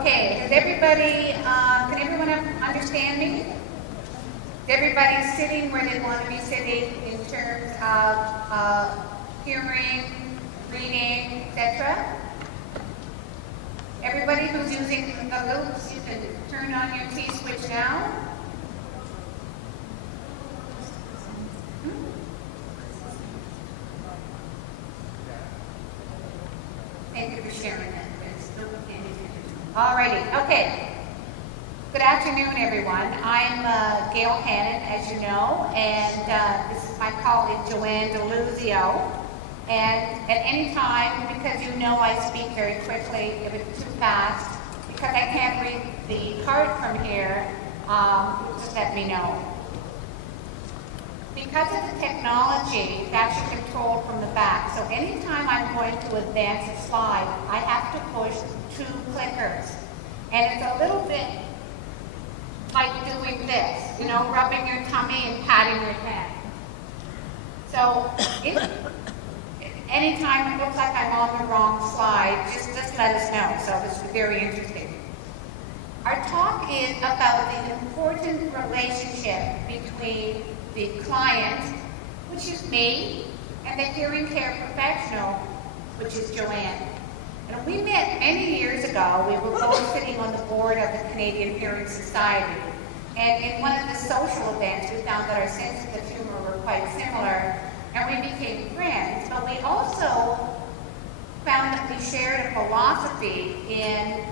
Okay, has everybody, can everyone understand me? Is everybody sitting where they want to be sitting in terms of hearing, reading, etc.? Everybody who's using the loops, you can turn on your T-switch now. Thank you for sharing that. Alrighty, okay. Good afternoon, everyone. I'm Gael Hannan, as you know, and this is my colleague Joanne Deluzio. And at any time, because you know I speak very quickly, if it's too fast, because I can't read the card from here, just let me know. Because of the technology, it's actually controlled from the back. So anytime I'm going to advance a slide, I have to push 2 clickers. And it's a little bit like doing this, you know, rubbing your tummy and patting your head. So if anytime it looks like I'm on the wrong slide, just let us know. So this is very interesting. Our talk is about the important relationship between the client, which is me, and the hearing care professional, which is Joanne. And we met many years ago. We were both sitting on the board of the Canadian Hearing Society. And in one of the social events, we found that our senses of humor were quite similar, and we became friends. But we also found that we shared a philosophy and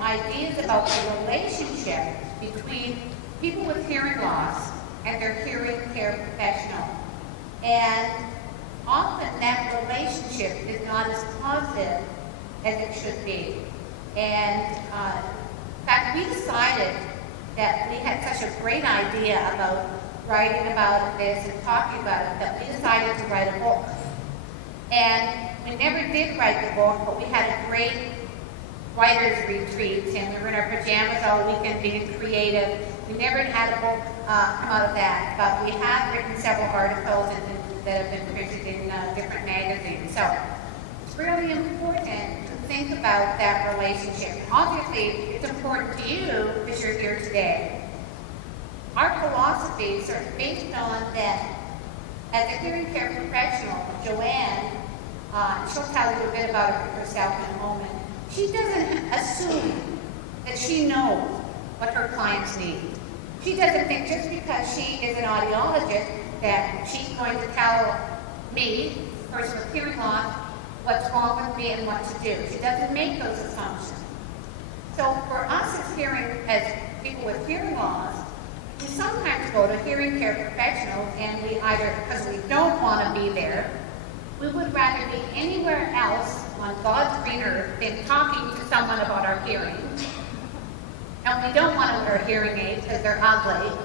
ideas about the relationship between people with hearing loss and their hearing care professional. And often that relationship is not as positive as it should be. And in fact, we decided that we had such a great idea about writing about this and talking about it that we decided to write a book. And we never did write the book, but we had a great writers' retreat, and we were in our pajamas all weekend being creative. We never had a book come out of that, but we have written several articles that have been printed in different magazines. So it's really important to think about that relationship. Obviously, it's important to you because you're here today. Our philosophy is sort of based on that. As a hearing care professional, Joanne, she'll tell you a bit about herself in a moment. She doesn't assume that she knows what her clients need. She doesn't think just because she is an audiologist that she's going to tell me, a person with hearing loss, what's wrong with me and what to do. She doesn't make those assumptions. So for us as people with hearing loss, we sometimes go to hearing care professionals and we either, because we don't want to be there, we would rather be anywhere else on God's green earth than talking to someone about our hearing. And we don't want to wear hearing aids because they're ugly.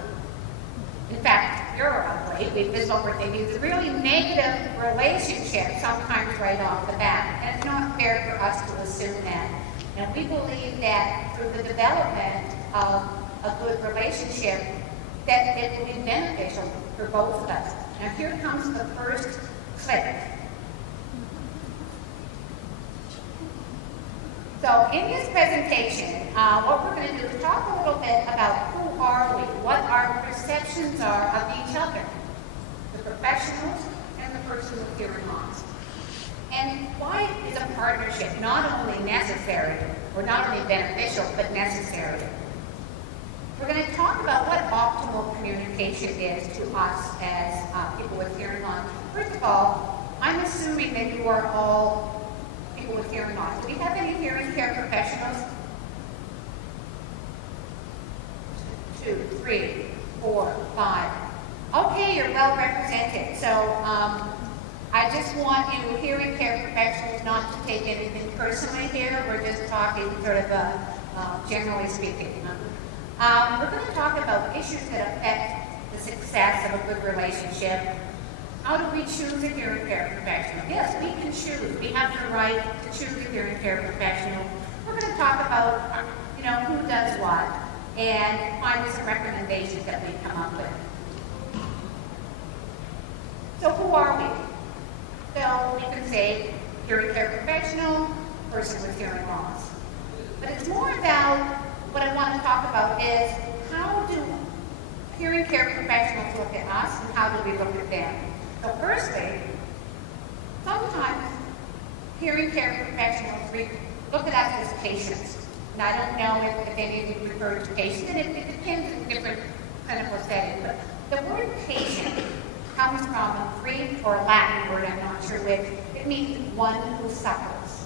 In fact, you're ugly. This is what we're thinking. It's a really negative relationship sometimes right off the bat. And it's not fair for us to assume that. And we believe that through the development of a good relationship, that it will be beneficial for both of us. Now here comes the first click. So in this presentation, what we're going to do is talk a little bit about who are we, what our perceptions are of each other, the professionals and the person with hearing loss. And why is a partnership not only necessary, or not only beneficial, but necessary? We're going to talk about what optimal communication is to us as people with hearing loss. First of all, I'm assuming that you are all people with hearing loss. Do we have any hearing care professionals? 2, 3, 4, 5. Okay, you're well represented. So I just want you hearing care professionals not to take anything personally here. We're just talking sort of generally speaking. We're going to talk about issues that affect the success of a good relationship. How do we choose a hearing care professional? Yes, we can choose. We have the right to choose a hearing care professional. We're going to talk about, you know, who does what, and find some recommendations that we come up with. So who are we? So we can say hearing care professional, person with hearing loss. But it's more about, what I want to talk about is, how do hearing care professionals look at us and how do we look at them? So firstly, sometimes hearing care professionals look at us as patients. And I don't know if any of you refer to patients, and it depends in different clinical settings. But the word patient comes from a Greek or Latin word, I'm not sure which. It means one who suffers.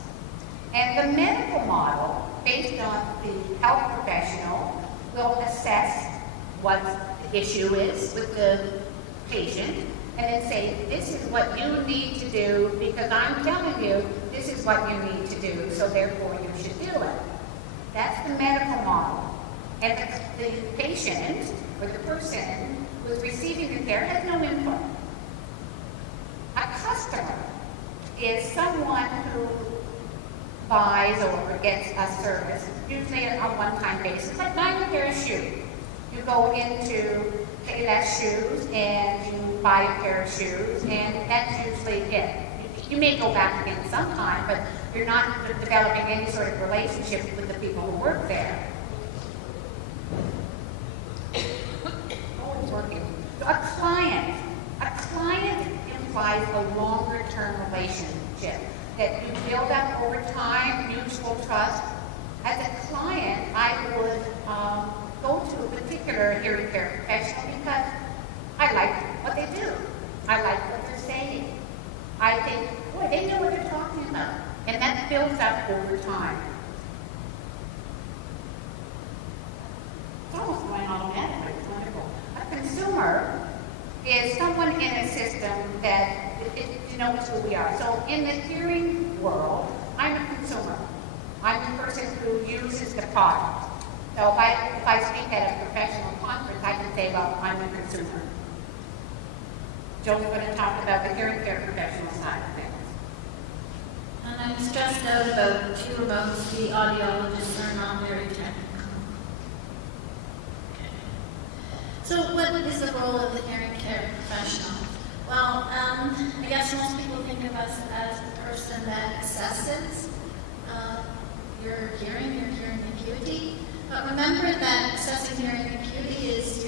And the medical model, based on the health professional, will assess what the issue is with the patient, and then say, this is what you need to do because I'm telling you this is what you need to do, so therefore you should do it. That's the medical model. And the patient, or the person who's receiving the care, has no input. A customer is someone who buys or gets a service, usually on a one-time basis, like buying a pair of shoes. You go into Payless Shoes and you buy a pair of shoes, and that's usually it. You may go back again sometime, but you're not developing any sort of relationship with the people who work there. Oh, it's working. So a client implies a longer-term relationship that you build up over time, mutual trust. As a client, I would go to a particular hearing care professional because I like what they do. I like what they're saying. I think, boy, they know what they're talking about. And that builds up over time. It's almost going automatically. It's wonderful. A consumer is someone in a system that knows who we are. So in the hearing world, I'm a consumer. I'm the person who uses the product. So if I speak at a professional conference, I can say, well, I'm a consumer. Joe's going to talk about the hearing care professional side of things. And I'm stressed out about two remotes. The audiologists are not very technical. Okay. So what is the role of the hearing care professional? Well, I guess most people think of us as the person that assesses your hearing acuity. But remember that assessing hearing acuity is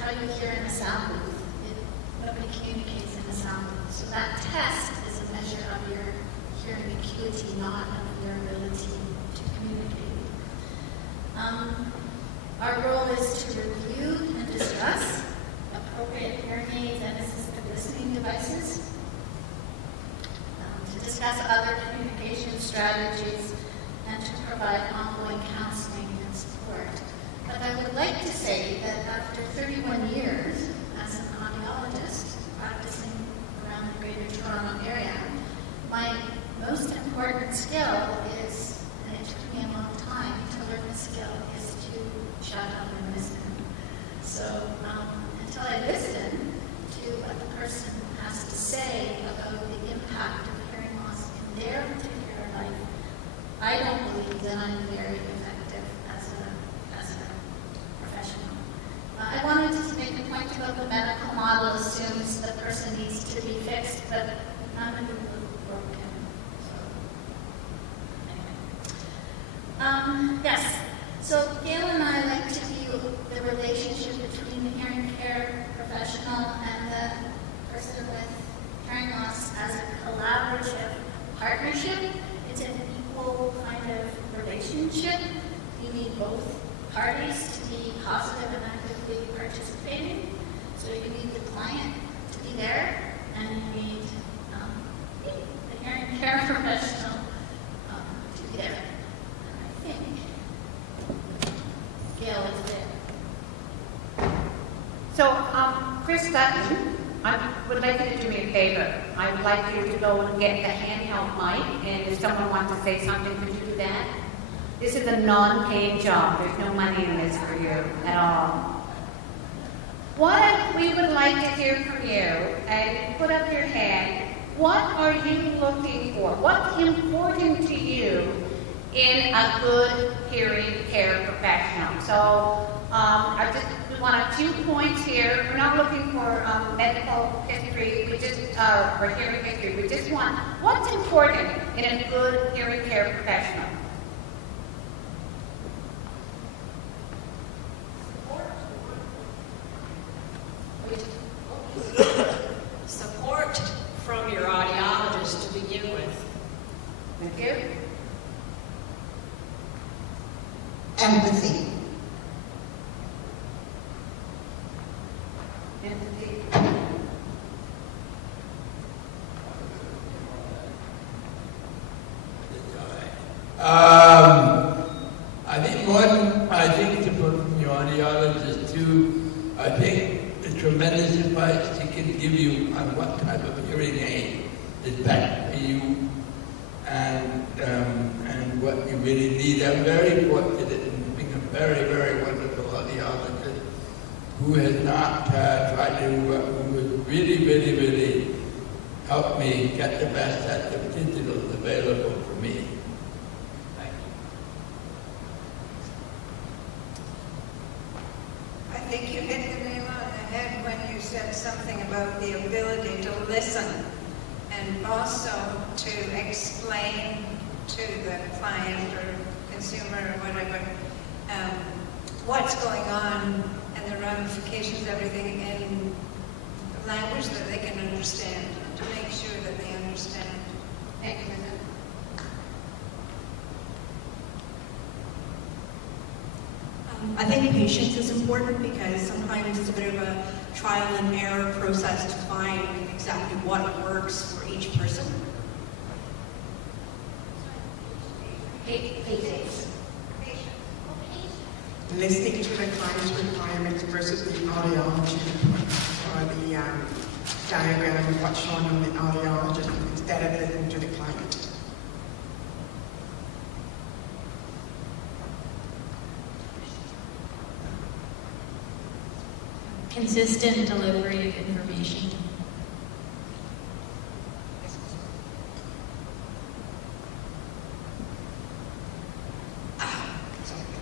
how you hear in a sound booth. Nobody communicates in a sound booth. So that test is a measure of your hearing acuity, not of your ability to communicate. Our role is to review and discuss appropriate hearing aids and assistive listening devices, to discuss other communication strategies, and to provide ongoing counseling and support. But I would like to say that after 31 years as an audiologist practicing around the Greater Toronto area, my most important skill is, and it took me a long time to learn this skill, is to shut up and listen. So until I listen to what the person has to say about the impact of hearing loss in their particular life, I don't believe that I'm very effective as a professional. I wanted to make the point about the medical model assumes the person needs to be fixed, but none of them are broken. So, anyway. Yes. So Gail and I like to view the relationship between the hearing care professional and the person with hearing loss as a collaborative partnership. It's an equal kind of relationship. You need both parties to be positive and actively participating. So you need the client to be there, and you need the hearing care professional to be there. And I think Gail is there. So, Chris Sutton, I would like you to do me a favor. I would like you to go and get the handheld mic, and if someone wants to say something, could you do that? This is a non-paying job. There's no money in this for you at all. What we would like to hear from you, and put up your hand, what are you looking for? What's important to you in a good hearing care professional? So, we want a few points here. We're not looking for medical history, or hearing history. We just want what's important in a good hearing care professional. Support from your audiologist to begin with. Thank you. Empathy. Empathy. I think support from your audiologist too. I think the tremendous advice he can give you on what type of hearing aid is best for you and what you really need. I'm very fortunate in being a very, very wonderful audiologist who has not tried to, who has really, really, really helped me get the best set of digitals available for me. I think you hit the nail on the head when you said something about the ability to listen and also to explain to the client or consumer or whatever what's going on and the ramifications of everything in language that they can understand, to make sure that they understand. Thank you. I think patience is important because sometimes it's a bit of a trial and error process to find exactly what works for each person. Patience. Listening to the client's requirements versus the audiology or the diagram of what's shown on the audiologist instead of listening to the client. Consistent delivery of information.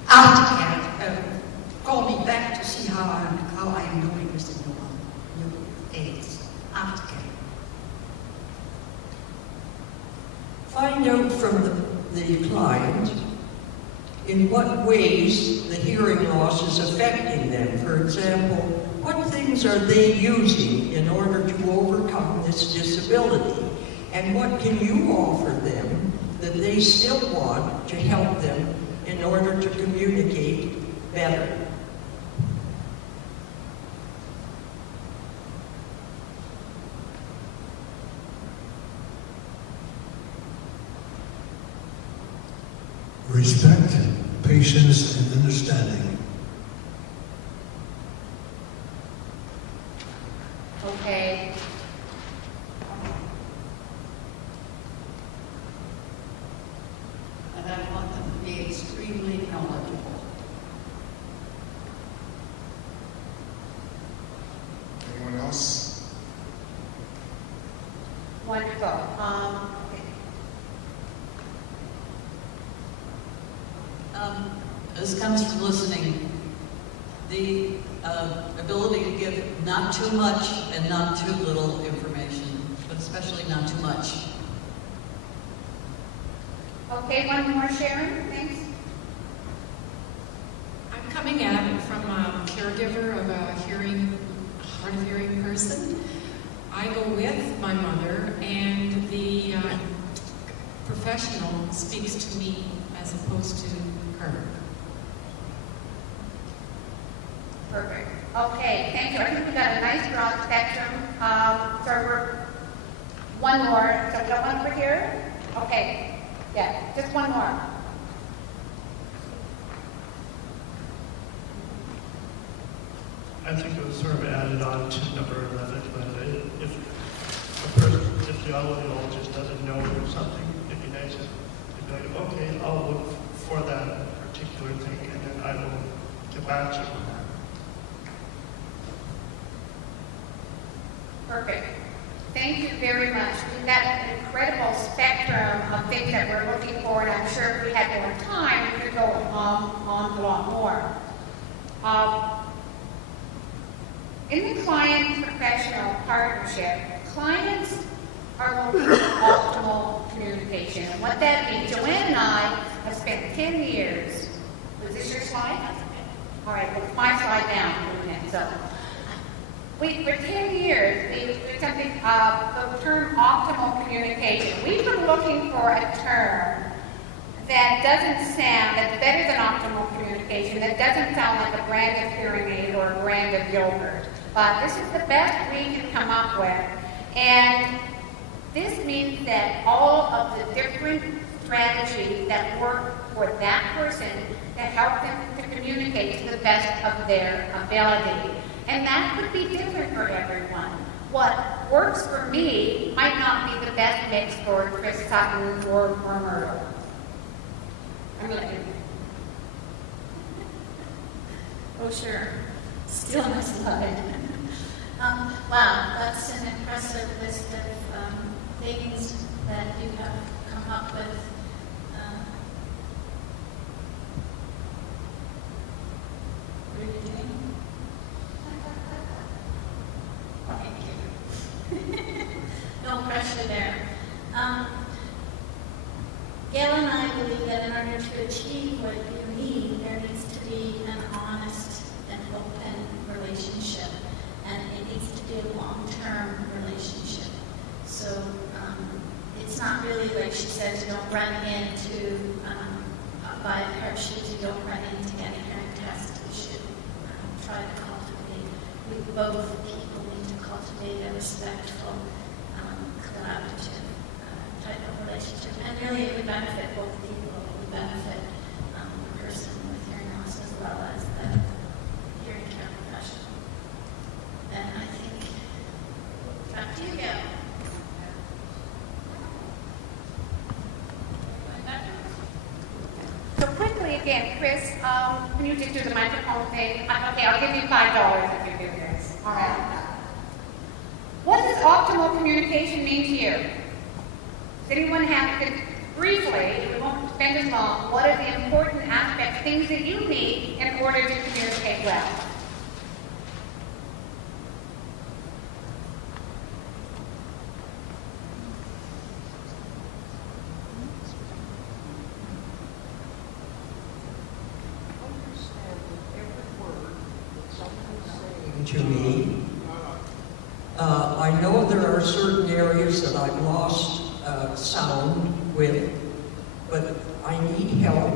Aftercare call me back to see how I am doing with the new aids. Aftercare. Find out from the client in what ways the hearing loss is affecting them. For example, what things are they using in order to overcome this disability? And what can you offer them that they still want to help them in order to communicate better? Respect, patience, and understanding. Okay. And I want them to be extremely knowledgeable. Anyone else? Wonderful. This comes from listening. The ability to give not too much and not too little information, but especially not too much. Okay, one more, Sharon, thanks. I'm coming at it from a caregiver of a hard of hearing person. I go with my mother, and the professional speaks to me as opposed to her. Perfect. Okay, thank you. I think we got a nice broad spectrum. So we're one more. So we got one over here? Okay. Yeah, just one more. I think it was sort of added on to number 11, but if the audiologist doesn't know something, it'd be nice to be like, okay, I'll look for that particular thing, and then I will get back to you on that. Perfect. Thank you very much. We've got an incredible spectrum of things that we're looking for, and I'm sure if we had more time, we could go on a lot more. In the client-professional partnership, clients are looking for optimal communication. And what that means, Joanne and I have spent 10 years. Was this your slide? All right, well, it's my slide now. So For 10 years, there's something, the term optimal communication. We've been looking for a term that doesn't sound, that's better than optimal communication, that doesn't sound like a brand of hearing aid or a brand of yogurt. But this is the best we can come up with. And this means that all of the different strategies that work for that person to help them to communicate to the best of their ability. And that could be different for everyone. What works for me might not be the best mix for Chris Sutton or Myrtle. Oh, sure. Still on this slide. Wow, that's an impressive list of things that you have come up with. What are you doing? Thank you. No pressure there. Gail and I believe that in order to achieve what you need, there needs to be an honest and open relationship, and it needs to be a long-term relationship. So it's not really like she says, you don't run into, buy a pair of shoes, you don't run in to get a hearing test. You should try to cultivate, both people need to cultivate a respectful, collaborative type of relationship. And really it would benefit both people. It would benefit the person with hearing loss as well as the hearing care professional. And I think, back to you, Gail. So quickly again, Chris, can you just do the microphone thing? Okay, I'll give you $5 if you do this. All right. What does optimal communication mean to you? Does anyone have to, briefly, we won't spend as long, what are the important aspects, things that you need in order to communicate well? To me. I know there are certain areas that I've lost sound with, but I need help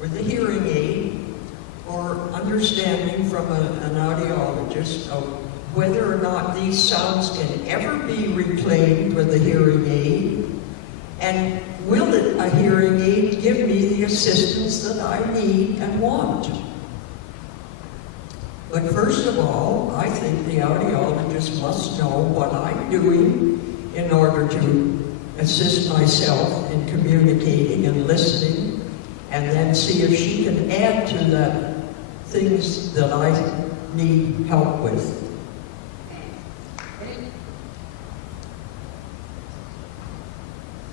with a hearing aid or understanding from an audiologist of whether or not these sounds can ever be reclaimed with a hearing aid, and will a hearing aid give me the assistance that I need and want. But first of all, I think the audiologist must know what I'm doing in order to assist myself in communicating and listening, and then see if she can add to the things that I need help with.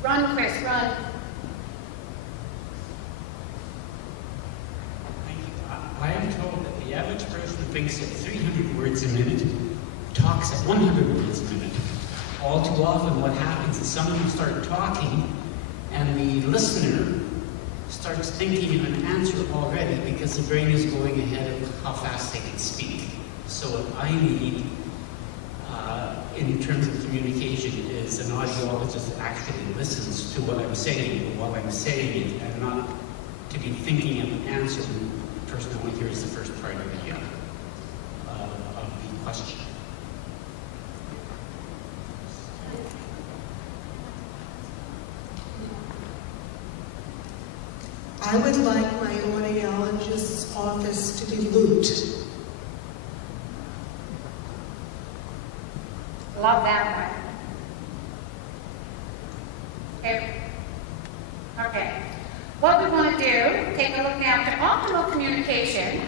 Run, Chris, run. I am told that the average person thinks at 300 words a minute, talks at 100 words a minute. All too often what happens is somebody starts talking and the listener starts thinking of an answer already because the brain is going ahead of how fast they can speak. So what I need in terms of communication is an audiologist that actually listens to what I'm saying while I'm saying it, and not to be thinking of an answer when the person only hears the first part of the question. I would like my audiologist's office to dilute. Love that one. Okay. What we want to do, take a look now at optimal communication.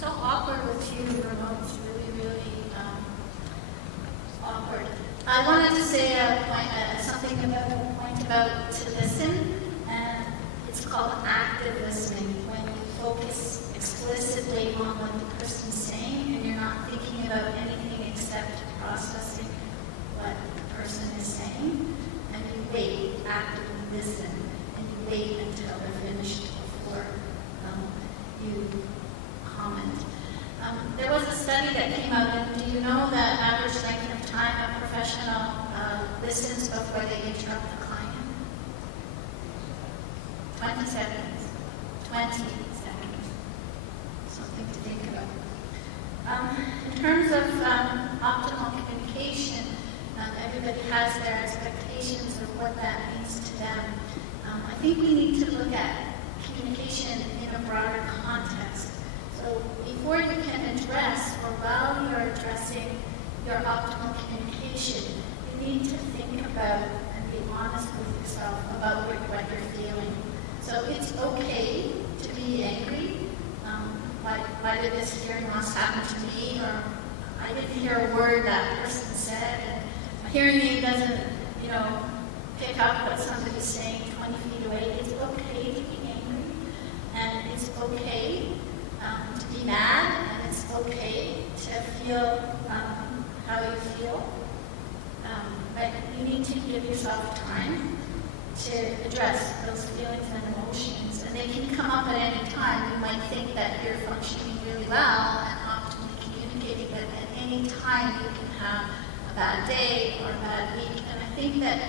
So awkward with you remotes, really awkward. I wanted to say something about a point about to listen, and it's called active listening. When you focus explicitly on what the person's saying, and you're not thinking about anything except processing what the person is saying, and you wait, actively listen, and you wait until they're finished before study came out, and do you know the average length of time a professional listens before they interrupt the client? 20 seconds. 20 seconds. Something to think about. In terms of optimal communication, everybody has their expectations of what that means to them. I think we need to look at communication in a broader context. So before you can address, or while you're addressing your optimal communication, you need to think about and be honest with yourself about what you're feeling. So it's okay to be angry. Why did this hearing loss happen to me? Or I didn't hear a word that person said. And a hearing aid doesn't, pick up what somebody's saying 20 feet away. It's okay to be angry, and it's okay to be mad, and it's okay to feel how you feel. But you need to give yourself time to address those feelings and emotions, and they can come up at any time. You might think that you're functioning really well and optimally communicating, but at any time you can have a bad day or a bad week. And I think that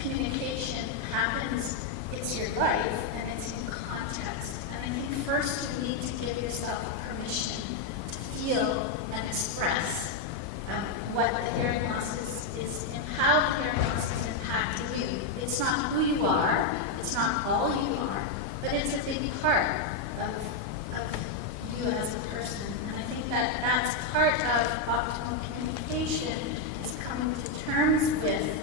communication happens, it's your life, and it's in context. And I think first you need to give yourself permission to feel and express what the hearing loss is and how the hearing loss is impacting you. It's not who you are, it's not all you are, but it's a big part of you as a person. And I think that that's part of optimal communication, is coming to terms with,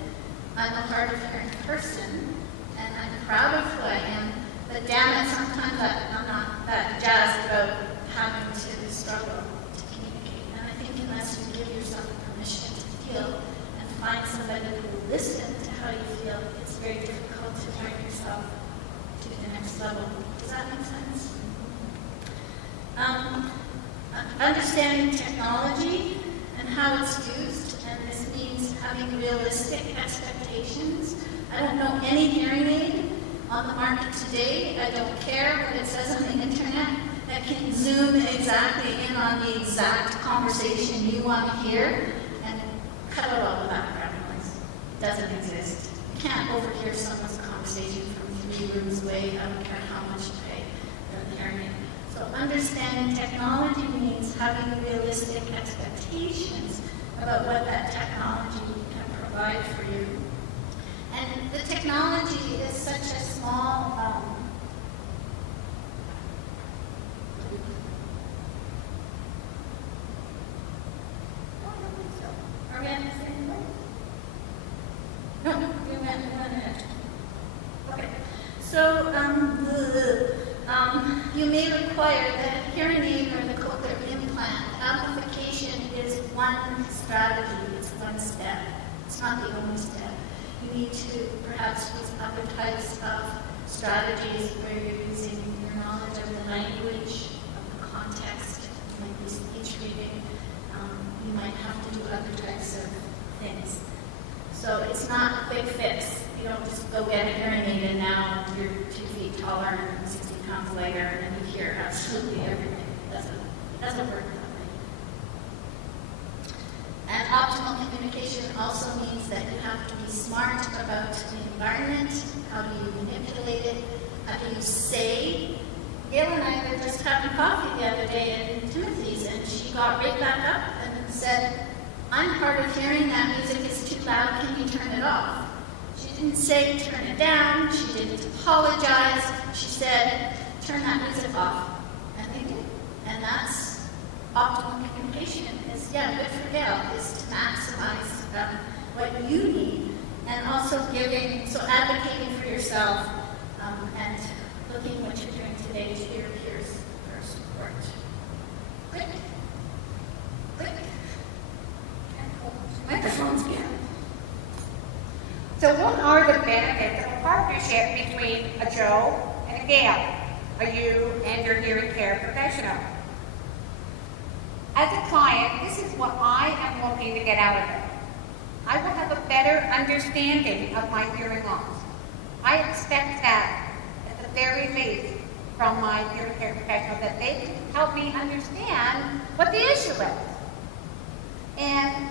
I'm a hard of hearing person, and I'm proud of who I am, but damn it, sometimes I'm not that jazzed about having to struggle to communicate. And I think unless you give yourself permission to feel and find somebody who will listen to how you feel, it's very difficult to bring yourself to the next level. Does that make sense? Understanding technology and how it's used, and this means having realistic expectations. I don't know any hearing aid on the market today, I don't care what it says on the internet, that can zoom exactly in on the exact conversation you want to hear and cut out all the background noise. It doesn't exist. You can't overhear someone's conversation from 3 rooms away. I don't care how much you pay for the hearing aid. So understanding technology means having realistic expectations about what that technology can provide for you. And the technology is such a small Are we on the same way? No, we went ahead. Okay. So you may require that hearing aid or the cochlear implant. Amplification is one strategy, it's one step. It's not the only step. You need to perhaps use other types of strategies where you're using your knowledge of the language, of the context. You might be speech reading. You might have to do other types of things. So it's not a quick fix. You don't just go get a hearing aid and now you're 2 feet taller and 60 pounds lighter and you hear absolutely everything. It doesn't work that way. And optimal communication also means that you have to be smart about the environment. How do you manipulate it? How do you say? Gail and I were just having coffee the other day at Timothy's, and she got right back up and said, I'm hard of hearing, that music is too loud, can you turn it off? She didn't say turn it down, she didn't apologize, she said turn that music off. And they did. And that's optimal communication is, good for Gail, is to maximize what you need, and also advocating for yourself and looking what you're doing today to your peers for support. Click. Click. Microphone's here. So what are the benefits of a partnership between a Joe and a Gail, a you and your hearing care professional? As a client, this is what I am looking to get out of it. I will have a better understanding of my hearing loss. I expect that, at the very least, from my hearing care professional, that they can help me understand what the issue is. and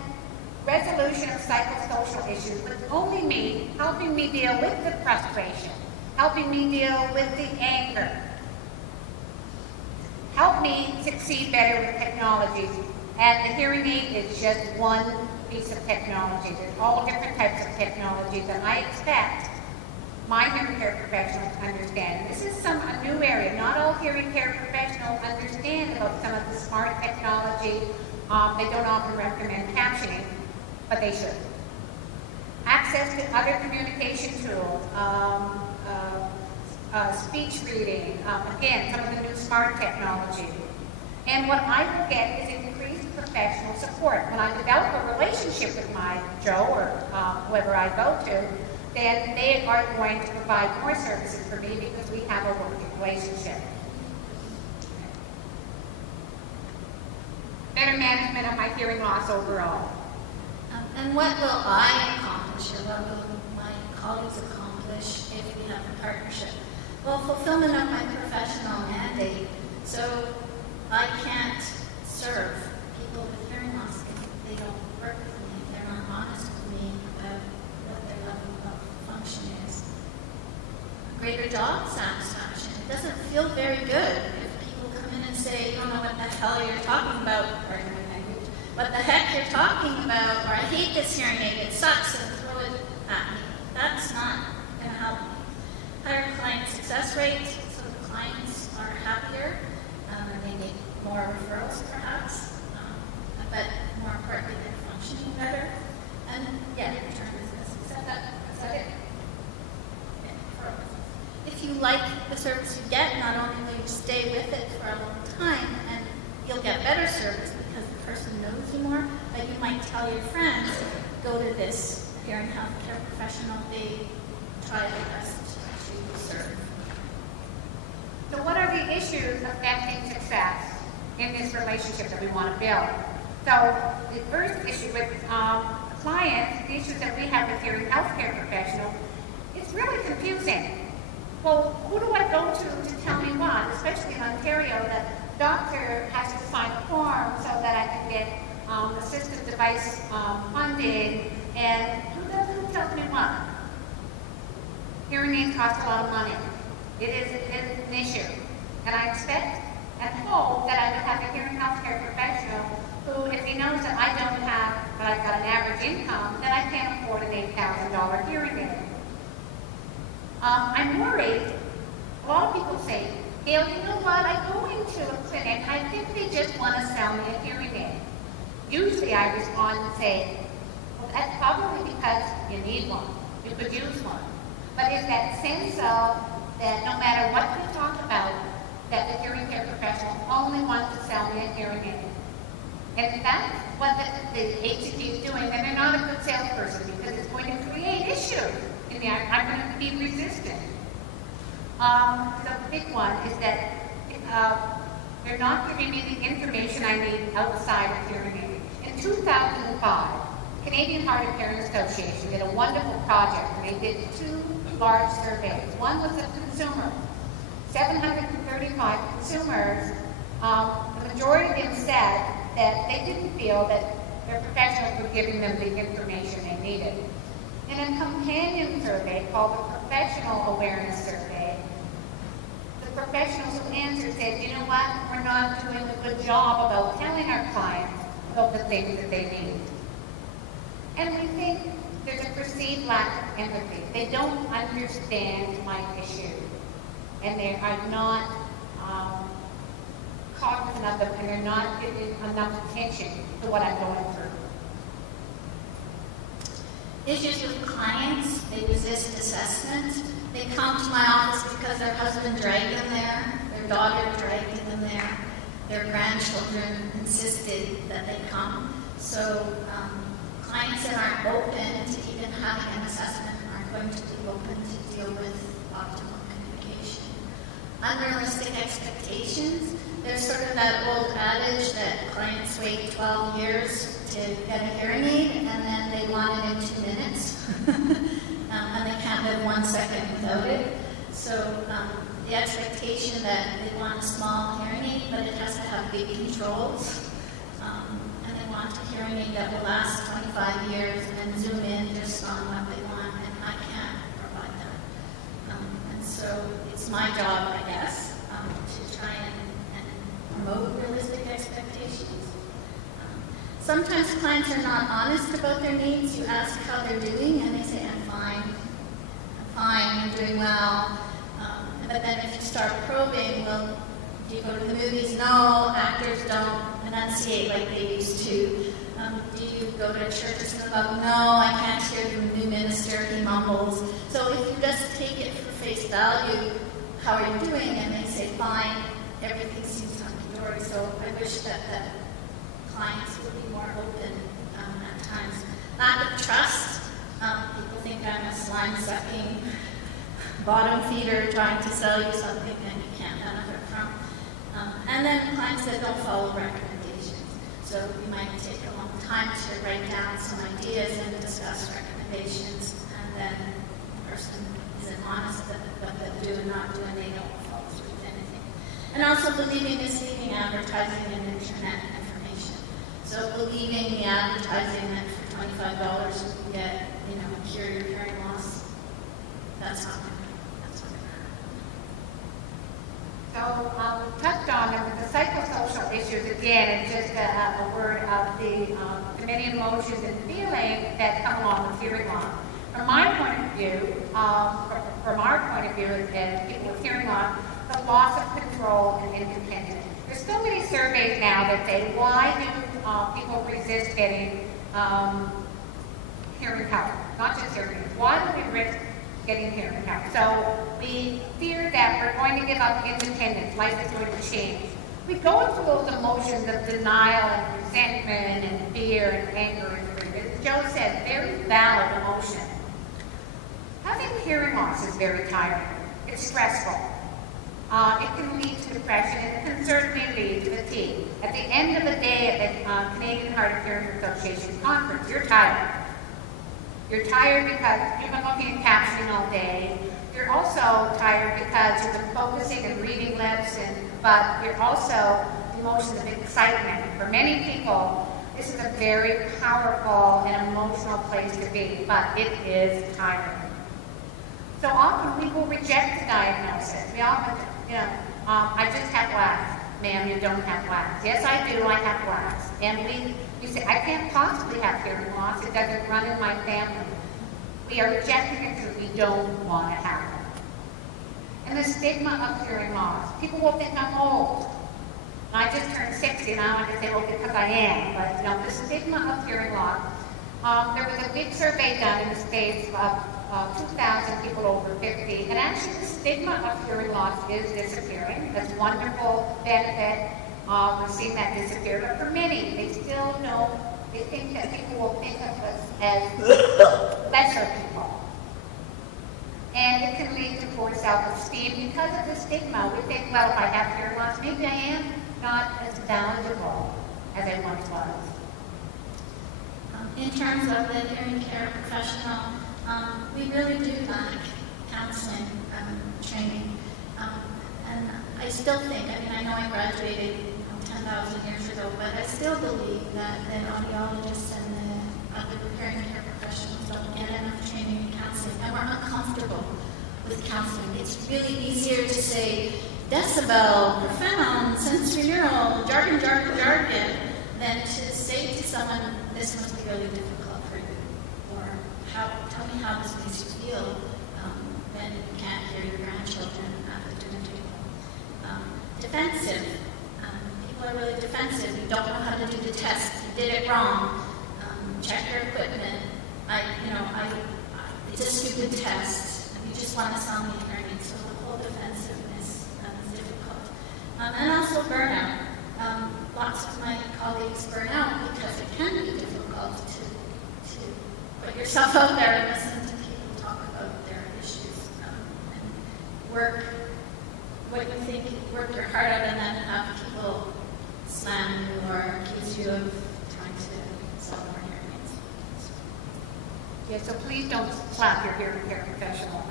resolution of psychosocial issues with only me, helping me deal with the frustration, helping me deal with the anger. Help me succeed better with technologies. And the hearing aid is just one piece of technology. There's all different types of technologies, and I expect my hearing care professionals to understand. This is a new area. Not all hearing care professionals understand about some of the smart technology. They don't often recommend captioning, but they should. Access to other communication tools, speech reading, again, some of the new smart technology. And what I will get is increased professional support. When I develop a relationship with my Joe or whoever I go to, then they are going to provide more services for me because we have a working relationship. Better management of my hearing loss overall. And what will I accomplish, or what will my colleagues accomplish if we have a partnership? Well, fulfillment of my professional mandate. So I can't serve people with hearing loss if they don't work with me, if they're not honest with me about what their level of function is. Greater job satisfaction. It doesn't feel very good if people come in and say, you don't know what the hell you're talking about, pardon my language, what the heck you're talking about, or I hate this hearing aid, it sucks, and throw it at me. That's not going to help me. Higher client success rates, so the clients are happier, and they make more referrals perhaps, but more importantly, they're functioning better. And yeah, return business. Is that it? Yeah, if you like the service you get, not only will you stay with it for a long time, and you'll get better service because the person knows you more, but you might tell your friends, go to this hearing healthcare professional, they try their best to serve. So what are the issues affecting success in this relationship that we want to build? So the first issue with clients, the issues that we have with hearing healthcare professionals, it's really confusing. Well, who do I go to tell me what? Especially in Ontario, the doctor has to sign a form so that I can get assistive device funding, and who tells me what? Hearing aids cost a lot of money. It is an issue. And I expect and hope that I would have a hearing healthcare professional who, if he knows that I don't have, but I've got an average income, then I can't afford an $8,000 hearing aid. I'm worried. A lot of people say, Gail, you know what? I go into a clinic, I think they just want to sell me a hearing aid. Usually I respond and say, well, that's probably because you need one. You could use one. But it's that sense of that no matter what we talk about, that the hearing care professional only wants to sell me a hearing aid. And if that's what the HCP is doing, then they're not a good salesperson because it's going to create issues. I'm going to be resistant. The big one is that they're not giving me the information I need outside of hearing aid. In 2005, Canadian Heart and Hearing Association did a wonderful project. They did 2 large surveys. One was of consumers. 735 consumers, the majority of them said that they didn't feel that their professionals were giving them the information they needed. In a companion survey called the Professional Awareness Survey, the professionals who answered said, you know what, we're not doing a good job about telling our clients about the things that they need. And we think there's a perceived lack of empathy. They don't understand my issue. And they are not cognizant of them, and they're not giving enough attention to what I'm going through. Issues with clients, they resist assessment. They come to my office because their husband dragged them there, their daughter dragged them there, their grandchildren insisted that they come. So clients that aren't open to even having an assessment aren't going to be open to deal with optimal communication. Unrealistic expectations. There's sort of that old adage that clients wait 12 years to get a hearing aid, and then they want it in 2 minutes, and they can't live 1 second without it. So the expectation that they want a small hearing aid, but it has to have big controls, and they want a hearing aid that will last 25 years and zoom in just on what they want, and I can't provide that. And so it's my job, I guess, to try and promote realistic expectations. Sometimes clients are not honest about their needs. You ask how they're doing, and they say, I'm fine, I'm doing well. But then if you start probing, well, do you go to the movies? No, actors don't enunciate like they used to. Do you go to church or synagogue? No, I can't hear the new minister, he mumbles. So if you just take it for face value, how are you doing? And they say, fine, everything seems hunky-dory. So I wish that clients would be more open at times. Lack of trust. People think I'm a slime-sucking bottom feeder trying to sell you something that you can't benefit from. And then clients that don't follow recommendations. So you might take a long time to write down some ideas and discuss recommendations, and then the person isn't honest about what they do and not do, and they don't follow through with anything. And also believing misleading advertising and internet information. So believing the advertising that for $25 you can get, cure your hearing loss. That's not good. So we touched on the psychosocial issues again, and just a word of the many emotions and feelings that come along with hearing loss. From my point of view, from our point of view as people with hearing loss, the loss of control and independence. There's so many surveys now that say, why do people resist getting hearing help? Not just hearing, why do we risk getting hearing help? So we fear that we're going to give up independence, life is going to change. We go through those emotions of denial and resentment and fear and anger and grief. As Joe said, very valid emotion. Having hearing loss is very tiring. It's stressful. It can lead to depression, and it can certainly lead to fatigue. At the end of the day at the Canadian Heart and Hearing Association conference, you're tired. You're tired because you've been looking at captioning all day. You're also tired because you've been focusing and reading lips, but you're also emotions of excitement. For many people, this is a very powerful and emotional place to be, but it is tiring. So often we will reject the diagnosis. We often, I just have wax. Ma'am, you don't have wax. Yes, I do, I have wax. And we say, I can't possibly have hearing loss. It doesn't run in my family. We are rejecting it because we don't want to have it. And the stigma of hearing loss. People will think I'm old. I just turned 60, and I want to say, well, because I am. But the stigma of hearing loss. There was a big survey done in the States of 2,000 people over 50, and actually the stigma of hearing loss is disappearing. That's a wonderful benefit. We're seeing that disappear, but for many, they still they think that people will think of us as lesser people. And it can lead to poor self-esteem because of the stigma. We think, well, if I have hearing loss, maybe I am not as valuable as I once was. In terms of the hearing care professional, we really do lack counseling training. And I still think, I know I graduated 10,000 years ago, but I still believe that the audiologists and the other hearing care professionals don't get enough training in counseling, and we're uncomfortable with counseling. It's really easier to say decibel, profound, sensorineural, jargon, than to say to someone, this must be really difficult for you, or tell me how this makes you feel when you can't hear your grandchildren at the dinner table. Defensive. People are really defensive. You don't know how to do the test. You did it wrong. Check your equipment. It's a stupid test. You just want to sell me a hearing aid. So the whole defensiveness is difficult. And also burnout. Lots of my colleagues burn out because it can be difficult to put yourself out there and listen to people talk about their issues. And work what you think you worked your heart out, and then have people slam you or accuse you of trying to sell more hearing aids. Yeah, so please don't slap your hearing care professional.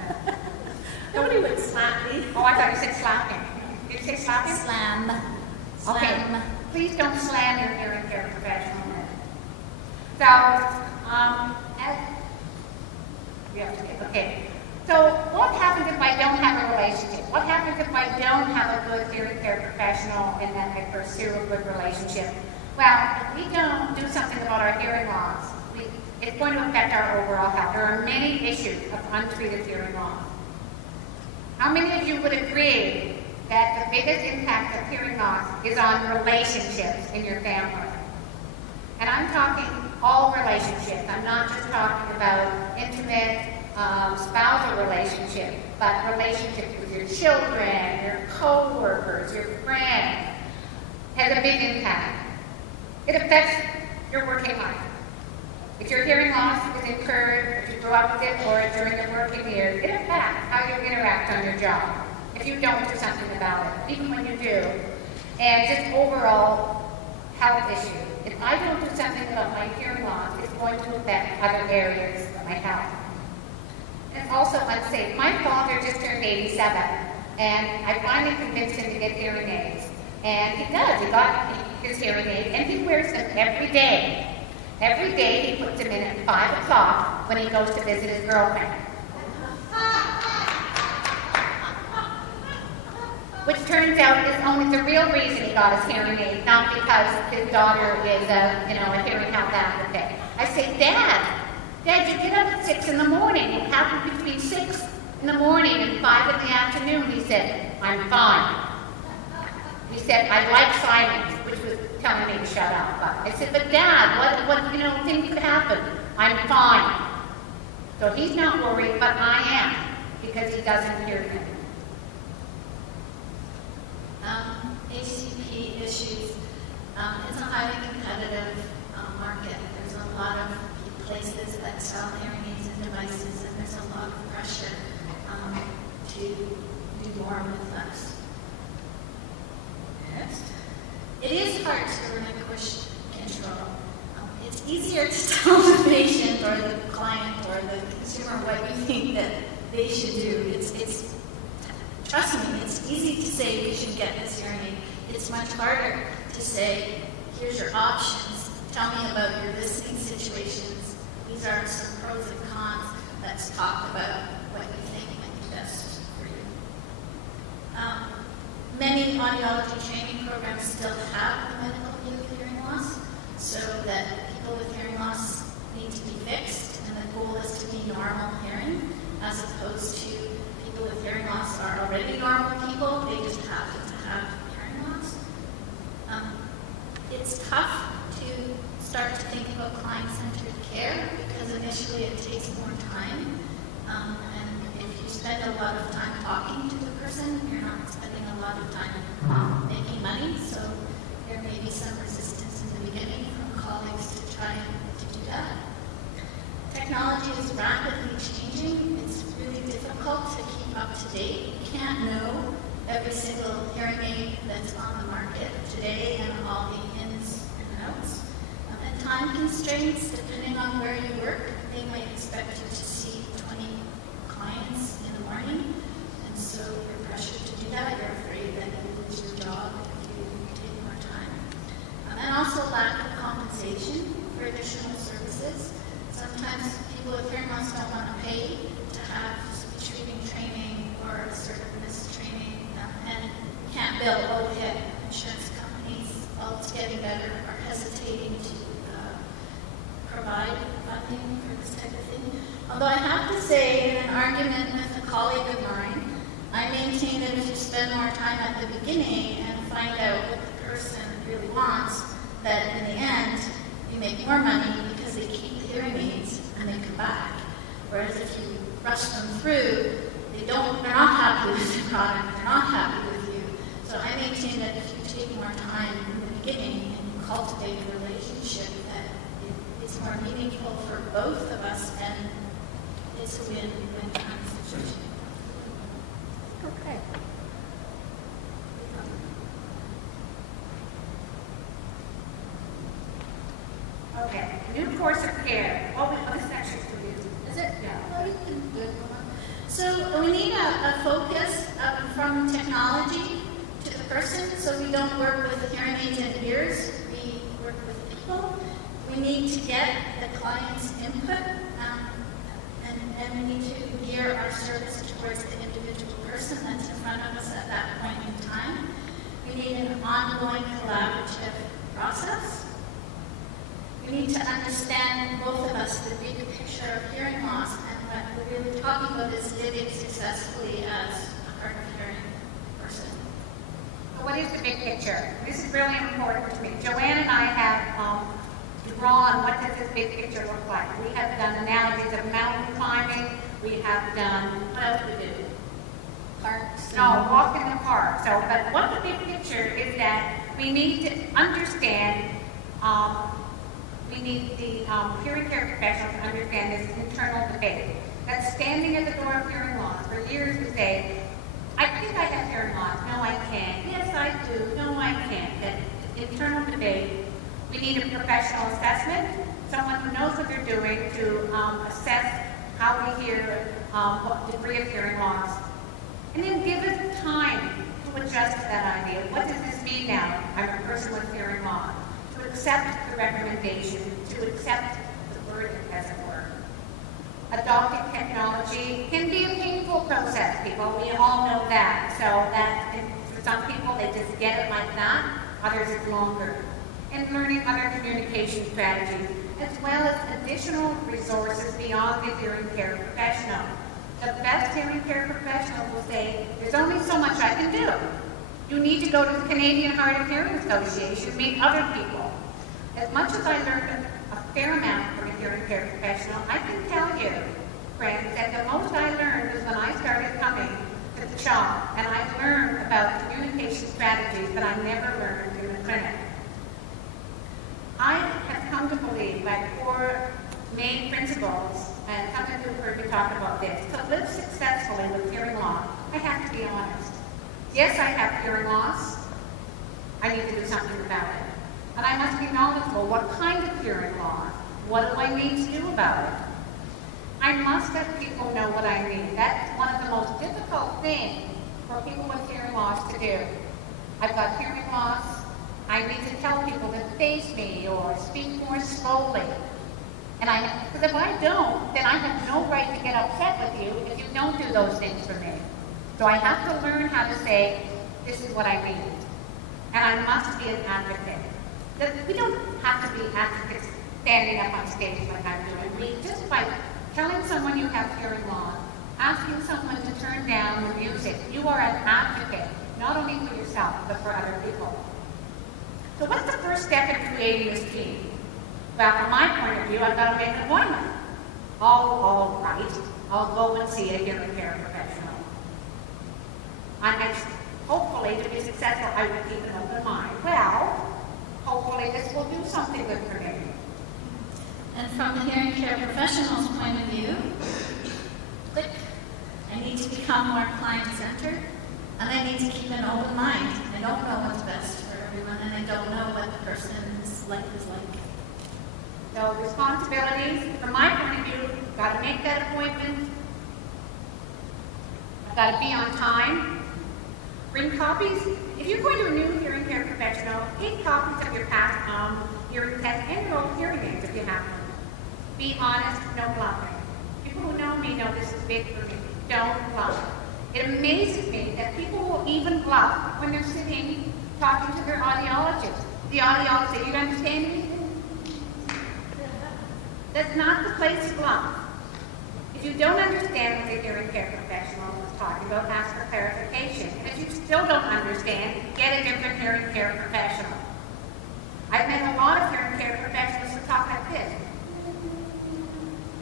Nobody would slap me. Oh, I thought you said slapping. Did you say slapping? Slam. Okay, Slam. please don't slam your hearing care professional. So, okay. So, what happens if I don't have a relationship? What happens if I don't have a good hearing care professional and then I pursue a good relationship? Well, if we don't do something about our hearing loss, it's going to affect our overall health. There are many issues of untreated hearing loss. How many of you would agree that the biggest impact of hearing loss is on relationships in your family? And I'm talking all relationships. I'm not just talking about intimate spousal relationships, but relationships with your children, your co-workers, your friends. Has a big impact. It affects your working life. If your hearing loss is incurred, if you grow up with it, or during the working years, it affects how you interact on your job. If you don't do something about it, even when you do, and just overall health issues. If I don't do something about my hearing loss, it's going to affect other areas of my health. And it's also unsafe. My father just turned 87, and I finally convinced him to get hearing aids. And he does. He got his hearing aids, and he wears them every day. Every day he puts them in at 5 o'clock when he goes to visit his girlfriend. Which turns out is only the real reason he got his hearing aid, not because his daughter is a hearing health advocate. I say, Dad, you get up at 6 in the morning. It happens between 6 in the morning and 5 in the afternoon. He said, I'm fine. He said, I like silence, which was telling me to shut up. But I said, but Dad, what things could happen. I'm fine. So he's not worried, but I am, because he doesn't hear me. ACP issues. It's a highly competitive market. There's a lot of places that sell hearing aids and devices, and there's a lot of pressure to do more with us. Next. It is hard to relinquish control. It's easier to tell the patient or the client or the consumer what you think that they should do. Trust me, it's easy to say you should get this hearing aid. It's much harder to say, here's your options. Tell me about your listening situations. These are some pros and cons. Let's talk about what you think might be best for you. Many audiology training programs still have a medical view of hearing loss, so that people with hearing loss need to be fixed, and the goal is to be normal hearing, as opposed to people with hearing loss are already normal people, they just happen to have hearing loss. It's tough to start to think about client-centered care because initially it takes more time. And if you spend a lot of time talking to the person, you're not spending a lot of time making money. So there may be some resistance in the beginning from colleagues to try to do that. Technology is rapidly changing. It's really difficult to keep up to date. You can't know every single hearing aid that's on the market today and all the ins and outs. And time constraints, depending on where you work, they might expect you to see 20 clients in the morning, and so you're pressured to do that. You're afraid that you lose your job if you take more time. And also lack of compensation for additional services. Sometimes people with hearing loss don't want to pay to have speech reading training or assertiveness training, and can't bill overhead. Insurance companies, while it's getting better, are hesitating to provide funding for this type of thing. Although I have to say, in an argument with a colleague of mine, I maintain that if you spend more time at the beginning and find out what the person really wants, that in the end, you make more money because they keep the hearing aids and they come back. Whereas if you rush them through, they're not happy with the product, they're not happy with you. So I maintain that if you take more time in the beginning and you cultivate a relationship, that it's more meaningful for both of us, and it's a win-win kind of situation. Okay. Okay, new course of care. Oh, this is actually for you. Is it? Yeah. Oh, you can do it. So we need a focus from technology to the person. So so we don't work with hearing aids and ears, we work with people. We need to get the client's input, and we need to gear our service towards the individual person that's in front of us at that point in time. We need an ongoing collaborative process. We need to understand, both of us, the big picture of hearing loss, and what we're really talking about is living successfully as a hard of hearing person. So what is the big picture? This is really important to me. Joanne and I have drawn what does this big picture look like. We have done analogies of mountain climbing. We have done, what else do we do? Parks. No, walk in the park. So, but what the big picture is that we need to understand, we need the hearing care professionals to understand this internal debate. That's standing at the door of hearing loss. For years we say, I think I have hearing loss. No, I can't. Yes, I do. No, I can't. That internal debate. We need a professional assessment, someone who knows what they're doing to assess how we hear, what degree of hearing loss. And then give us time to adjust to that idea. What does this mean now? I'm a person with hearing loss. To accept the recommendation, to accept the burden, as it were. Adopting technology can be a painful process, people. We all know that. So that, for some people, they just get it like that. Others, it's longer. And learning other communication strategies, as well as additional resources beyond the hearing care professional. The best hearing care professional will say, there's only so much I can do. You need to go to the Canadian Hard of Hearing Association, meet other people. As much as I learned a fair amount from a hearing care professional, I can tell you, friends, that the most I learned was when I started coming to the shop, and I learned about communication strategies that I never learned in the clinic. I have come to believe by 4 main principles, and some of you have heard me talk about this, to live successfully with hearing loss, I have to be honest. Yes, I have hearing loss. I need to do something about it. And I must be knowledgeable. What kind of hearing loss? What do I need to do about it? I must let people know what I need. That's one of the most difficult things for people with hearing loss to do. I've got hearing loss. I need to tell people to face me or speak more slowly. And because if I don't, then I have no right to get upset with you if you don't do those things for me. So I have to learn how to say, this is what I need. And I must be an advocate. We don't have to be advocates standing up on stage like I'm doing. Just by telling someone you have hearing loss, asking someone to turn down the music, you are an advocate, not only for yourself, but for other people. So what's the first step in creating this team? Well, from my point of view, I've got to make an appointment. All right, I'll go and see a hearing care professional. Hopefully, to be successful, I will keep an open mind. Well, hopefully this will do something good for me. And from the hearing care professional's point of view, click, I need to become more client-centered, and I need to keep an open mind. I don't know what's best for everyone, and I don't know what the person's life is like. So responsibilities, from my point of view, I've got to make that appointment. I've got to be on time. Bring copies. If you're going to a new hearing care professional, take copies of your past hearing test and your old hearing aids if you have them. Be honest, no bluffing. People who know me know this is big for me. Don't bluff. It amazes me that people will even bluff when they're sitting talking to their audiologist. The audiologist says, you understand me? That's not the place to bluff. If you don't understand what the hearing care professional was talking about, ask for clarification. And if you still don't understand, get a different hearing care professional. I've met a lot of hearing care professionals who talk like this.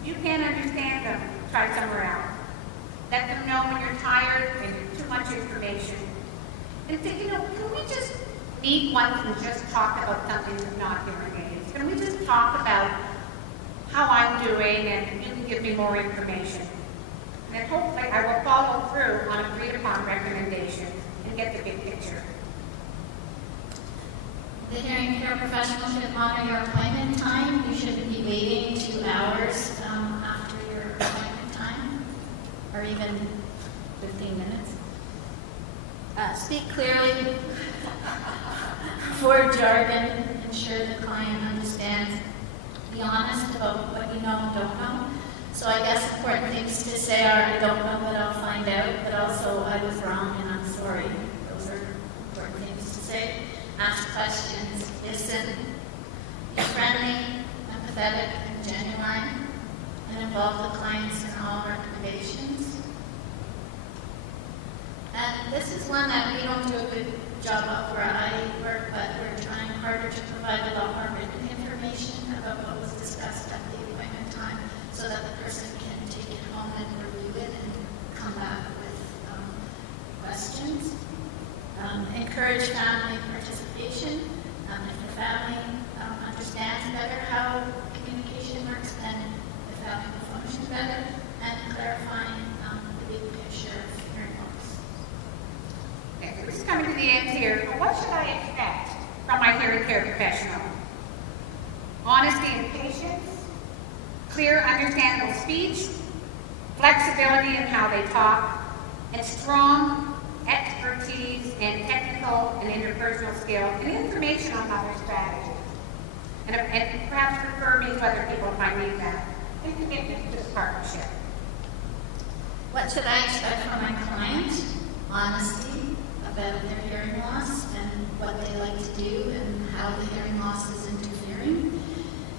If you can't understand them, try somewhere else. Let them know when you're tired and too much information. And think, can we just meet once and just talk about something that's not hearing aids? Can we just talk about how I'm doing and you can give me more information? And then hopefully I will follow through on agreed upon recommendations and get the big picture. The hearing care professional should honor your appointment time. You shouldn't be waiting 2 hours after your appointment time, or even 15 minutes. Speak clearly. avoid jargon, ensure the client understands, be honest about what you know and don't know. So I guess important things to say are, I don't know, but I'll find out, but also I was wrong and I'm sorry. Those are important things to say. Ask questions, listen, be friendly, empathetic, and genuine, and involve the clients in all recommendations. And this is one that we don't do a good job of where I work, but we're trying harder to provide a lot more written information about what was discussed at the appointment time so that the person can take it home and review it and come back with questions. Encourage family participation. If the family understands better how communication works, then the family will function better, and clarifying the big picture of hearing loss. Okay, we're just coming to the end here. What should I expect from my hearing care professional? Honesty and patience, clear, understandable speech, flexibility in how they talk, and strong expertise and technical and interpersonal skill, and information on other strategies. And perhaps refer me to other people if I need that. And commitment to the partnership. What should I expect from my client? Honesty about their hearing loss and what they like to do and how the hearing loss is interfering.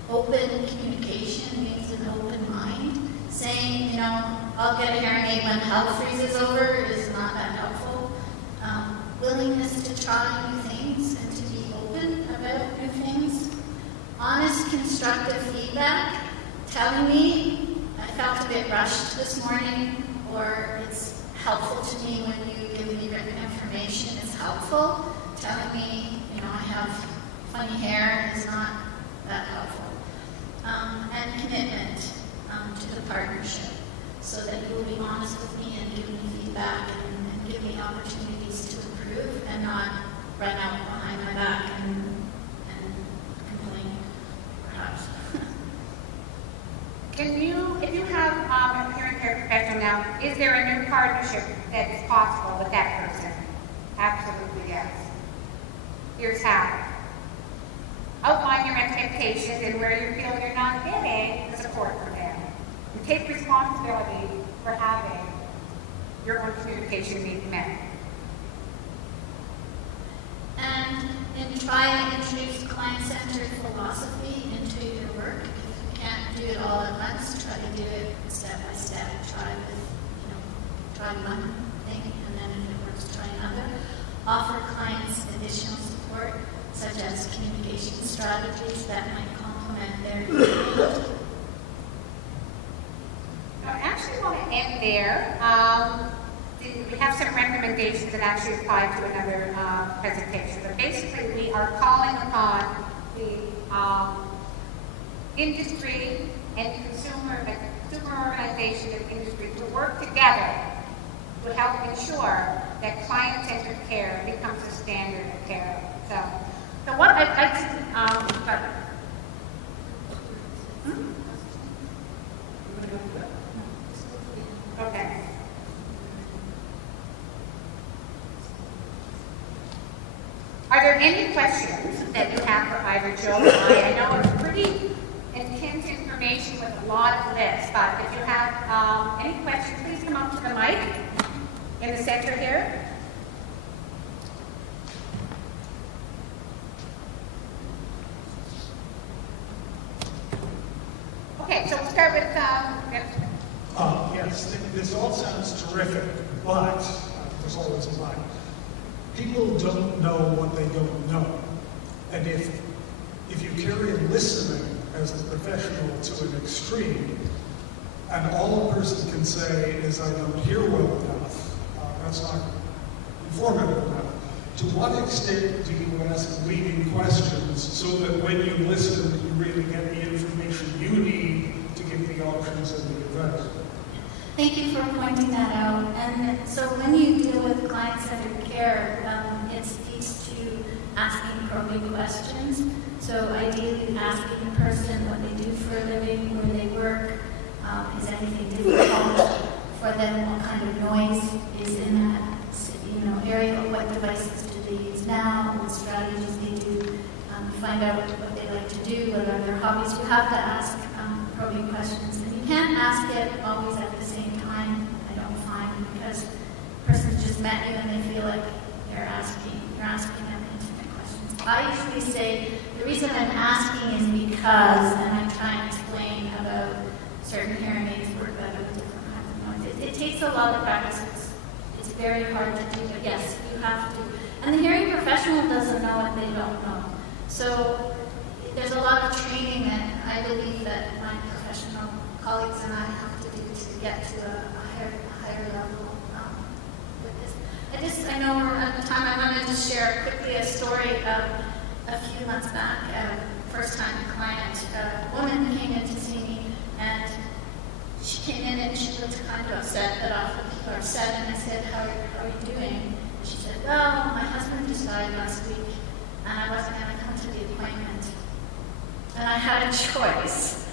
Open communication means an open mind. Saying, you know, I'll get a hearing aid when hell freezes over is not that helpful. Willingness to try new things and to be open about new things. Honest, constructive feedback. Telling me, I felt a bit rushed this morning, or it's helpful to me when you give me written information, it's helpful. Telling me, you know, I have funny hair is not that helpful. And commitment to the partnership, so that you will be honest with me and give me feedback and give me opportunities to improve and not run out behind my back and complain, perhaps. Can you, if you have a hearing care professional now, is there a new partnership that is possible with that person? Absolutely, yes. Here's how. Outline your expectations and where you feel you're not getting the support from them. And take responsibility for having your own communication being met. And try and introduce client-centered philosophy into your work. If you can't do it all at once, try to do it step by step. Try one thing, and then if it works, try another. Offer clients additional support, such as communication strategies that might complement their need. I actually want to end there. We have some recommendations that actually apply to another presentation, but basically we are calling upon the industry and consumer organizations of industry to work together to help ensure that client-centered care becomes the standard of care. So what I'd like to, okay. Are there any questions that you have for either Joe or I? I know it's pretty intense information with a lot of lists, but if you have any questions, please come up to the mic in the center here. Okay, so we'll start with, yes, this all sounds terrific, but there's always a but. People don't know what they don't know. And if you carry listening as the professional to an extreme, and all a person can say is, I don't hear well enough, that's not informative enough. To what extent do you ask leading questions so that when you listen, you really get the information you need to give the options and the advice? Thank you for pointing that out. And so when you deal with client-centered care, it speaks to asking probing questions. So ideally asking the person what they do for a living, where they work, is anything difficult for them, what kind of noise is in that area, what devices do they use now, what strategies they do, find out what they like to do, what are their hobbies. You have to ask probing questions, and you can't ask it always at the same time, I don't find, because the person's just met you and they feel like you're asking them intimate questions. I usually say, the reason I'm asking is because, and I'm trying to explain about certain hearing aids work better with different kinds of noise. It takes a lot of practice. It's very hard to do, but yes, you have to. And the hearing professional doesn't know what they don't know. So there's a lot of training that I believe that my professional colleagues and I have to do to get to a higher level with this. I know we're at the time. I wanted to share quickly a story of a few months back. First-time client, a woman came in to see me, and she came in and she looked kind of upset that often people are upset. And I said, "How are you doing?" And she said, "Well, my husband just died last week, and I wasn't going to come to the appointment. And I had a choice."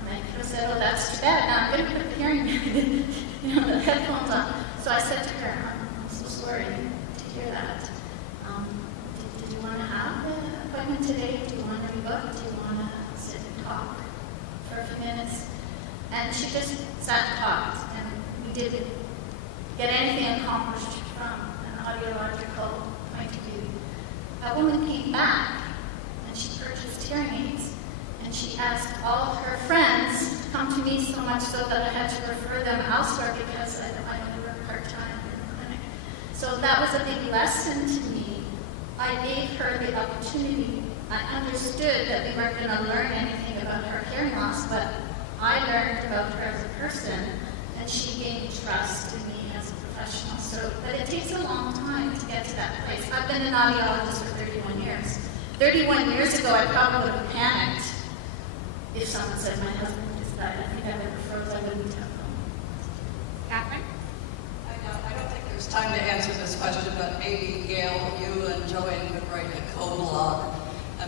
And I could have said, "Oh, that's too bad. Now I'm going to put the hearing, the headphones on." So I said to her, "I'm so sorry to hear that. Did you want to have the appointment today? Do you want to rebook? Do you want to sit and talk for a few minutes?" And she just sat and talked, and we didn't get anything accomplished from an audiological point of view. A woman came back, and she purchased hearing aids, and she asked all of her friends to come to me, so much so that I had to refer them elsewhere because I only work part-time in the clinic. So that was a big lesson to me. I gave her the opportunity. I understood that we weren't going to learn anything about her hearing loss, but I learned about her as a person, and she gained trust in me as a professional. But it takes a long time to get to that place. I've been an audiologist for 31 years. 31 years ago, I probably would have panicked if someone said my husband just died. I think I would have froze. I wouldn't have them. Catherine? I don't think there's time to answer this question, but maybe Gail, you and Joanne could write a co-blog.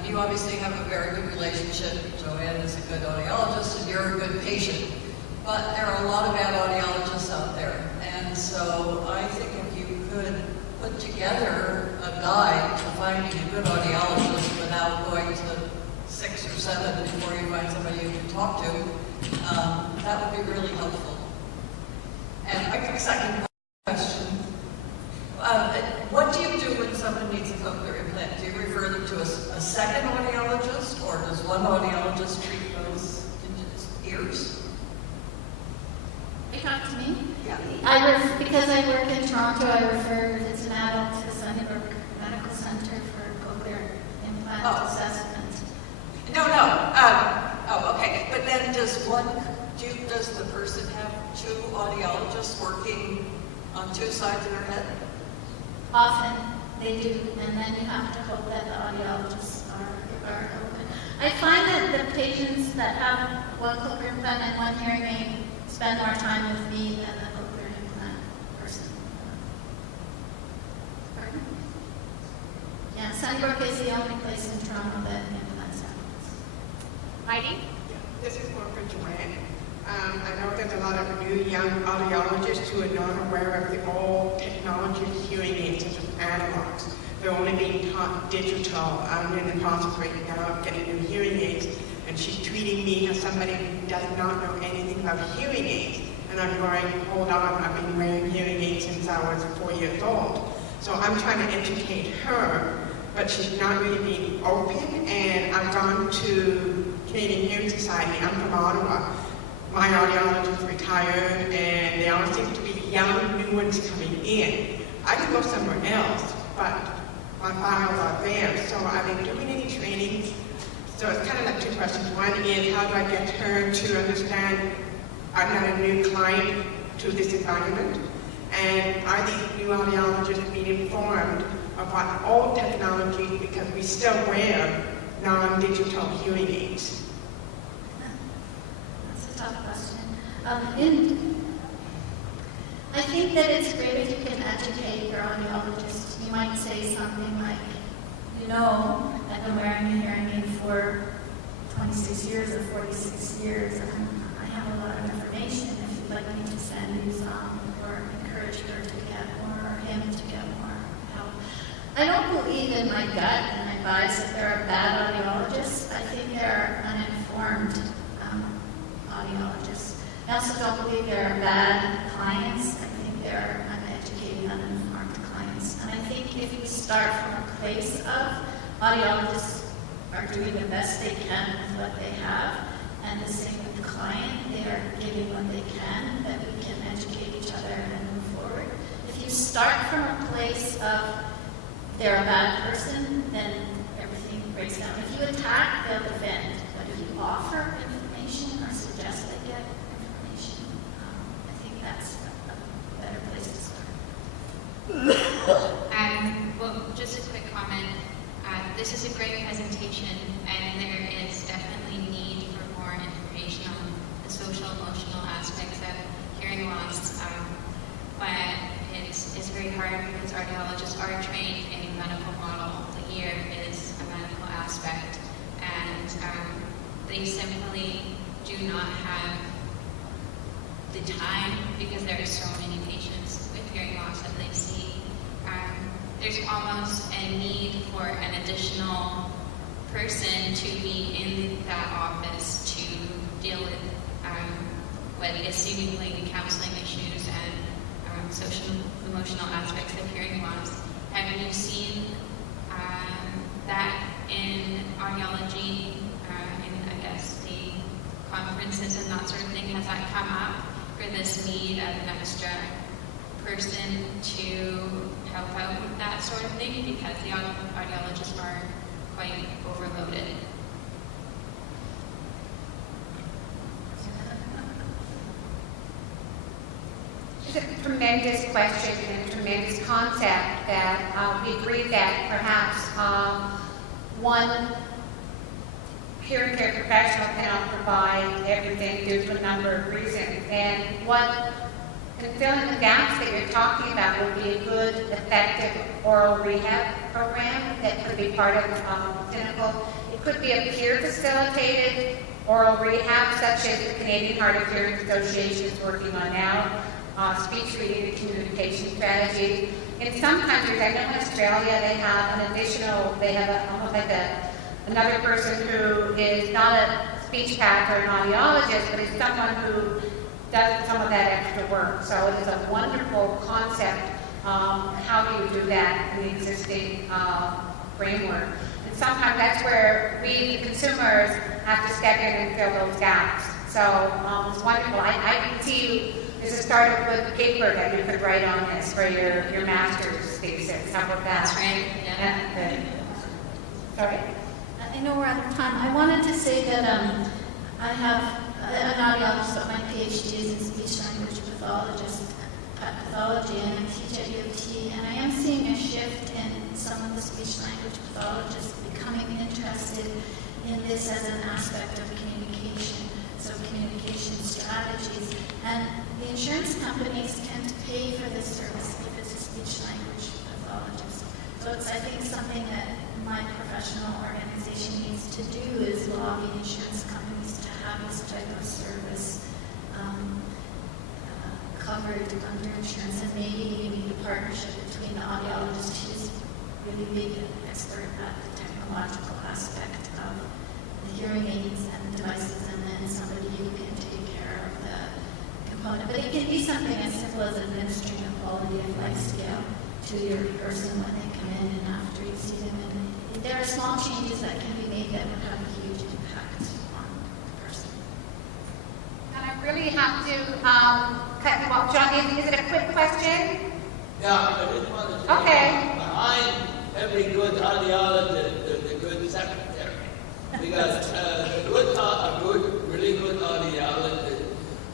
You obviously have a very good relationship. Joanne is a good audiologist, and you're a good patient. But there are a lot of bad audiologists out there. And so I think if you could put together a guide to finding a good audiologist without going to 6 or 7 before you find somebody you can talk to, that would be really helpful. And a second question. What do you do when someone needs a cochlear implant? Do you refer them to a second audiologist, or does one audiologist treat those ears? You talk to me? Yeah. Because I work in Toronto, I refer, if it's an adult, to Sunnybrook Medical Center for cochlear implant assessment. No. Okay. But then does the person have 2 audiologists working on 2 sides of their head? Often they do, and then you have to hope that the audiologists are open. I find that the patients that have one cochlear implant and one hearing aid spend more time with me than the cochlear implant person. Pardon? Yeah, Sunnybrook is the only place in Toronto that implants animals. Heidi? This is more for Joanne. I know there's a lot of new young audiologists who are not aware of the old technology of hearing aids, such as analogs. They're only being taught digital. I'm in the process right now of getting new hearing aids, and she's treating me as somebody who does not know anything about hearing aids. And I'm going, hold on, I've been wearing hearing aids since I was 4 years old. So I'm trying to educate her, but she's not really being open. And I've gone to Canadian Hearing Society. I'm from Ottawa. My audiologist retired, and there always seems to be young new ones coming in. I could go somewhere else, but my files are there. So are they doing any training? So it's kind of like 2 questions. One is, how do I get her to understand I'm not a new client to this environment? And are these new audiologists being informed of what old technology, because we still wear non-digital hearing aids? Tough question. I think that it's great if you can educate your audiologist. You might say something like, I've been wearing a hearing aid for 26 years or 46 years, and I have a lot of information if you'd like me to send you some, or encourage her to get more, or him to get more help. I don't believe in my gut and my bias that there are bad audiologists. I think there are uninformed audiologists. I also don't believe there are bad clients. I think there are uneducated, uninformed clients. And I think if we start from a place of audiologists are doing the best they can with what they have, and the same with the client, they are giving what they can, that we can educate each other and move forward. If you start from a place of they're a bad person, then everything breaks down. If you attack, they'll defend. But if you offer information or suggest they get information, I think that's a better place to start. Well, just a quick comment. This is a great presentation, and there is definitely need for more information on the social emotional aspects of hearing loss. But it's very hard because audiologists are trained in a medical model. The ear is a medical aspect, and they simply do not have the time because there are so many patients with hearing loss that they see. There's almost a need for an additional person to be in that office to deal with what is seemingly counseling issues and social emotional aspects of hearing loss. Have you seen that in audiology, in I guess the conferences and that sort of thing? Has that come up for this need of an extra person to help out with that sort of thing, because the audiologists are quite overloaded? It's a tremendous question and a tremendous concept that we agree that perhaps one hearing care professional cannot provide everything due to a number of reasons. And what can fill in the gaps that you're talking about would be a good, effective oral rehab program that could be part of clinical. It could be a peer-facilitated oral rehab, such as the Canadian Hard of Hearing Association is working on now. Speech reading and communication strategies. In some countries, I know in Australia, they have an additional, they have almost like another person who is not a speech path or an audiologist, but is someone who does some of that extra work. So it is a wonderful concept. How do you do that in the existing framework? And sometimes that's where we, the consumers, have to step in and fill those gaps. So it's wonderful. I can see you. There's a startup with paper that you could write on this for your master's thesis. How about that? That's right. Yeah. Sorry? I know we're out of time. I wanted to say that I have an audiologist, but my PhD is in speech language pathology, and I teach at U of T, and I am seeing a shift in some of the speech language pathologists becoming interested in this as an aspect of communication, so communication strategies. And the insurance companies tend to pay for this service if it's a speech language pathologist. So it's, I think, something that my professional organization needs to do is lobby insurance companies to have this type of service covered under insurance, and maybe we need a partnership between the audiologist who's really big and expert at the technological aspect of the hearing aids and the devices, and then somebody who can take care of the component. But it can be something as simple as administering a quality of life scale to your person when they come in and after you see them. And there are small changes that can be made that would have a huge impact on the person. And I really have to cut you off. John, is it a quick question? Yeah, I just want to say, okay. Behind every good audiologist, there's a good secretary. Because a really good audiologist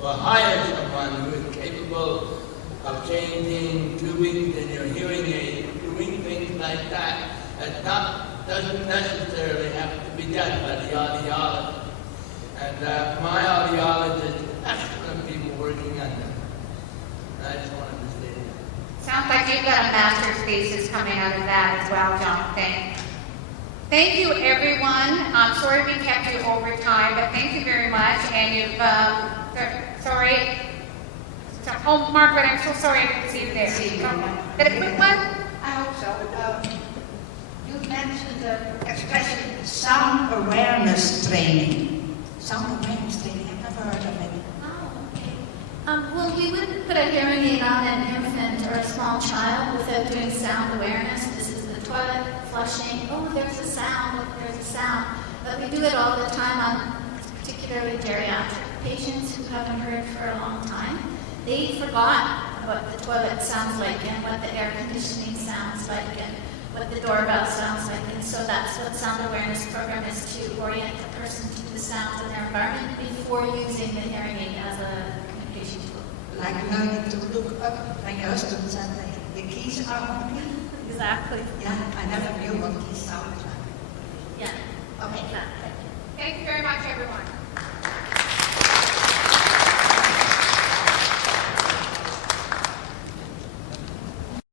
will hire someone who is capable of changing tubing in your hearing aid, doing things like that. It doesn't necessarily have to be done by the audiologist. And my audiologist, excellent people working on them. I just wanted to say that. Sounds like you've got a master's thesis coming out of that as well, Jonathan. Thank you, everyone. I'm sorry we kept you over time, but thank you very much. And you've, sorry. Oh, Margaret, I'm so sorry I didn't see you there. Is that a quick one? I hope so. mentioned the expression sound awareness training. Sound awareness training, I've never heard of it. Oh, okay. Well, we wouldn't put a hearing aid on an infant or a small child without doing sound awareness. This is the toilet flushing. Oh, there's a sound. Look, there's a sound. But we do it all the time on particularly geriatric patients who haven't heard for a long time. They forgot what the toilet sounds like and what the air conditioning sounds like and what the doorbell sounds like. And so that's what sound awareness program is, to orient the person to the sounds in their environment before using the hearing aid as a communication tool. Like learning to look up when your husband said the keys are on. Exactly. Yeah, I never knew what keys sounded